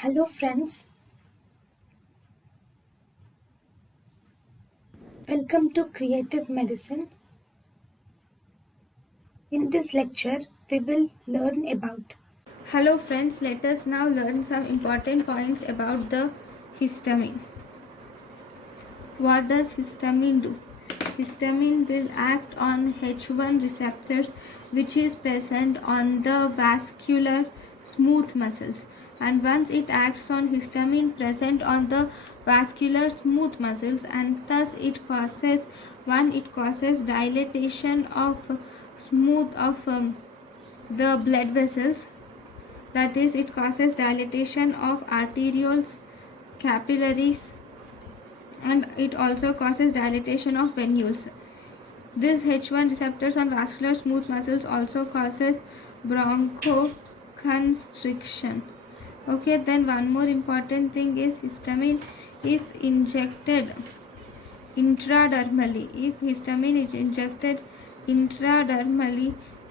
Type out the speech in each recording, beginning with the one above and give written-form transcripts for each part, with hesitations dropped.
Hello friends, welcome to Creative Medicine. In this lecture, we will learn about. Hello friends, let us now learn some important points about the histamine. What does histamine do? Histamine will act on H1 receptors which is present on the vascular smooth muscles, and once it acts on histamine present on the vascular smooth muscles, and thus it causes dilatation of the blood vessels, that is, it causes dilatation of arterioles, capillaries, and it also causes dilatation of venules. This H1 receptors on vascular smooth muscles also causes bronchoconstriction. Okay, then one more important thing is histamine, if injected intradermally,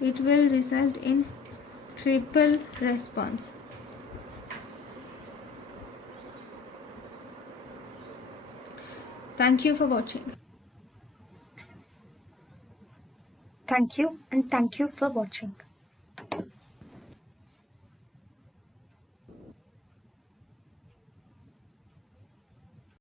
it will result in triple response. Thank you for watching. Thank you and thank you for watching.